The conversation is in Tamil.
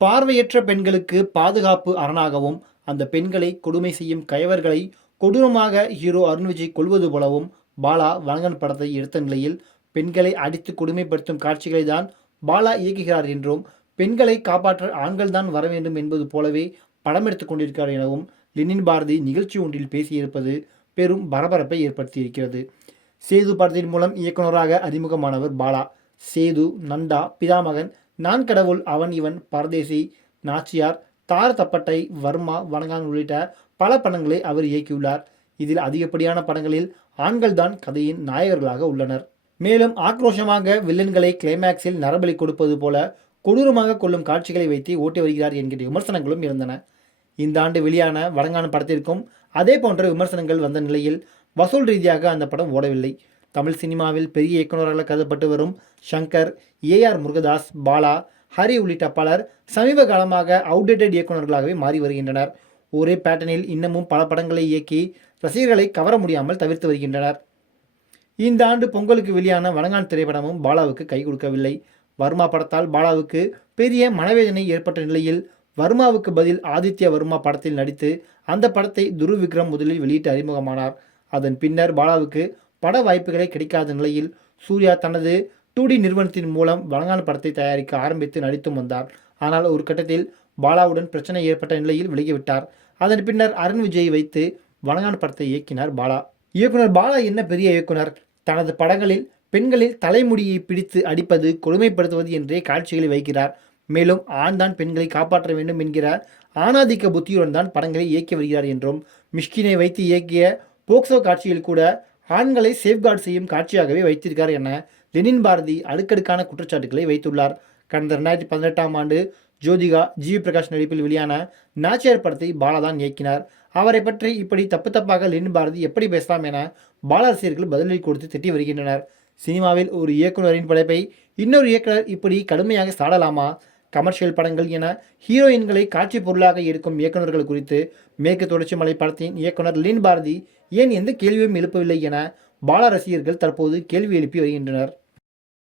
பார்வையற்ற பெண்களுக்கு பாதுகாப்பு அரணாகவும் அந்த பெண்களை கொடுமை செய்யும் கயவர்களை கொடூரமாக ஹீரோ அருண் விஜய் கொள்வது போலவும் பாலா வழங்கன் படத்தை எடுத்த நிலையில் பெண்களை அடித்து கொடுமைப்படுத்தும் காட்சிகளை தான் பாலா இயக்குகிறார் என்றும் பெண்களை காப்பாற்ற ஆண்கள் தான் வர வேண்டும் என்பது போலவே படம் எடுத்துக் கொண்டிருக்கிறார் எனவும் லெனின் பாரதி நிகழ்ச்சி ஒன்றில் பேசியிருப்பது பெரும் பரபரப்பை ஏற்படுத்தியிருக்கிறது. சேது படத்தின் மூலம் இயக்குனராக அறிமுகமானவர் பாலா. சேது நந்தா பிதாமகன் நான் கடவுள் அவன் இவன் பரதேசி நாச்சியார் தார தப்பட்டை வர்மா வணங்கான் உள்ளிட்ட பல படங்களை அவர் இயக்கியுள்ளார். இதில் அதிகப்படியான படங்களில் ஆண்கள்தான் கதையின் நாயகர்களாக உள்ளனர். மேலும் ஆக்ரோஷமாக வில்லன்களை கிளைமேக்ஸில் நரபலி கொடுப்பது போல கொடூரமாக கொள்ளும் காட்சிகளை வைத்து ஓட்டி வருகிறார் என்கிற விமர்சனங்களும் இருந்தன. இந்த ஆண்டு வெளியான வடங்கான படத்திற்கும் அதே போன்ற விமர்சனங்கள் வந்த நிலையில் வசூல் ரீதியாக அந்த படம் ஓடவில்லை. தமிழ் சினிமாவில் பெரிய இயக்குநர்களாக கருதப்பட்டு வரும் ஷங்கர் ஏஆர் முருகதாஸ் பாலா ஹரி உள்ளிட்ட பலர் சமீப காலமாக அவுடேட்டட் இயக்குநர்களாகவே மாறி வருகின்றனர். ஒரே பேட்டர்னில் இன்னமும் பல படங்களை இயக்கி ரசிகர்களை கவர முடியாமல் தவிர்த்து வருகின்றனர். இந்த ஆண்டு பொங்கலுக்கு வெளியான வணங்கான் திரைப்படமும் பாலாவுக்கு கை கொடுக்கவில்லை. வர்மா படத்தால் பாலாவுக்கு பெரிய மனவேதனை ஏற்பட்ட நிலையில் வர்மாவுக்கு பதில் ஆதித்ய வர்மா படத்தில் நடித்து அந்த படத்தை துரு விக்ரம் முதலில் வெளியிட்டு அறிமுகமானார். அதன் பின்னர் பாலாவுக்கு பட வாய்ப்புகளே கிடைக்காத நிலையில் சூர்யா தனது டூ டி நிறுவனத்தின் மூலம் வழங்கான் படத்தை தயாரிக்க ஆரம்பித்து நடித்தும் வந்தார். ஆனால் ஒரு கட்டத்தில் பாலாவுடன் பிரச்சனை ஏற்பட்ட நிலையில் விலகிவிட்டார். அதன் பின்னர் அருண் விஜய் வைத்து வழங்கான் படத்தை இயக்கினார் பாலா. இயக்குனர் பாலா என்ன பெரிய இயக்குனர்? தனது படங்களில் பெண்களில் தலைமுடியை பிடித்து அடிப்பது கொடுமைப்படுத்துவது என்றே காட்சிகளை வைக்கிறார். மேலும் ஆண் தான் பெண்களை காப்பாற்ற வேண்டும் என்கிற ஆணாதிக்க புத்தியுடன் தான் படங்களை இயக்கி வருகிறார் என்றும் மிஷ்கினை வைத்து இயக்கிய போக்சோ காட்சியில் கூட ஆண்களை சேஃப்கார்டு செய்யும் காட்சியாகவே வைத்திருக்கார் என லெனின் பாரதி அடுக்கடுக்கான குற்றச்சாட்டுகளை வைத்துள்ளார். கடந்த ரெண்டாயிரத்தி பதினெட்டாம் ஆண்டு ஜோதிகா ஜி பிரகாஷ் நடிப்பில் வெளியான நாச்சியார் படத்தை பாலாதான் இயக்கினார். அவரை பற்றி இப்படி தப்பு தப்பாக லெனின் பாரதி எப்படி பேசலாம் என பாலா ரசிகர்கள் பதிலடி கொடுத்து திட்டி வருகின்றனர். சினிமாவில் ஒரு இயக்குனரின் படைப்பை இன்னொரு இயக்குனர் இப்படி கடுமையாக சாடலாமா? கமர்ஷியல் படங்கள் என ஹீரோயின்களை காட்சி பொருளாக எடுக்கும் இயக்குனர்கள் குறித்து மேற்கு தொடர்ச்சி மலை படத்தின் இயக்குனர் லீன் பாரதி ஏன் எந்த கேள்வியும் எழுப்பவில்லை என பாலா ரசிகர்கள் தற்போது கேள்வி எழுப்பி வருகின்றனர்.